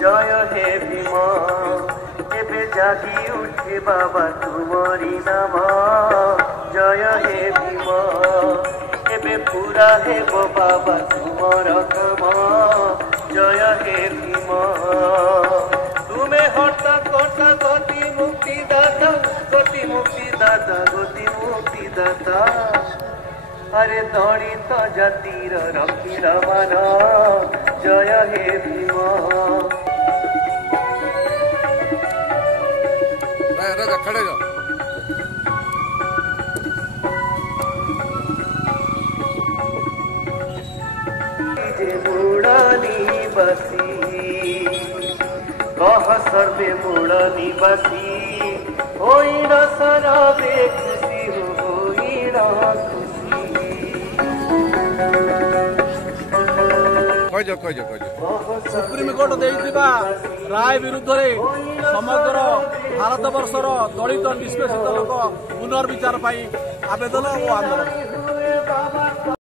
जय हे भीम एबे जागी उठे बाबा तुमरी नाम जय हे भीम एबे पूरा हेबो बाबा तुमर काम जय हे भीम तुम्हें हर्ता कर्ता गति मुक्तिदाता गति मुक्तिदाता गति मुक्तिदाता अरे दलित जातिर रक्षीर मान जय हे भीम खड़े जाओ मूल निवासी कह सर्वे मूल निवासी होइल सरबे खुशी होइल सुप्रीमकोर्ट देइथिबा राय विरुद्ध रे समग्र भारत वर्षर दलित निष्पेषित लोक पुनर्विचार आवेदन और आंदोलन